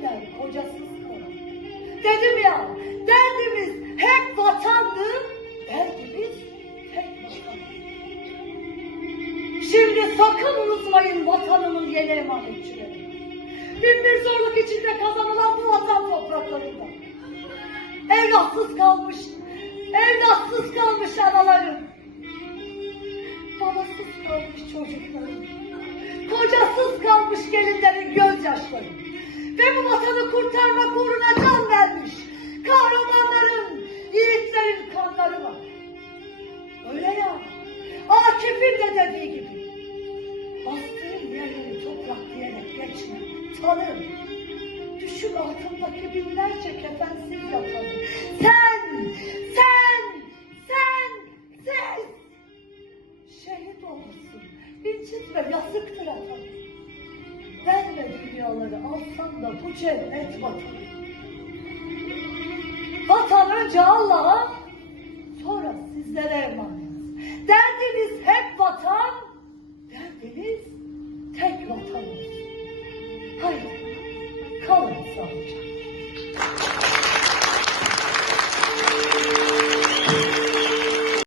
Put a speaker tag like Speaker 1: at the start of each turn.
Speaker 1: Anneyle kocasız kalın. Dedim ya derdimiz hep vatandı, derdimiz tek vatan. Şimdi sakın unutmayın vatanımın yeni emanetçileri. Bin bir zorluk içinde kazanılan bu vatan topraklarında. Evlatsız kalmış, evlatsız kalmış anaların. Babasız kalmış çocukların. Kocasız kalmış gençlerin. Kurtarmak uğruna can vermiş. Kahramanların, yiğitlerin kanları var. Öyle ya. Akif'in de dediği gibi. Bastığın yerleri toprak diyerek geçme. Tanı. Düşün altındaki binlerce kefensiz yatanı. Sen, sen, sen, sen. Şehit olursun. İncitme yazıktır efendim. Dünyaları alsan da bu cennet vatanı. Vatan önce Allah'a sonra sizlere emanet. Derdiniz hep vatan, derdiniz tek vatan olsun. Haydi kalın sağlıcakla.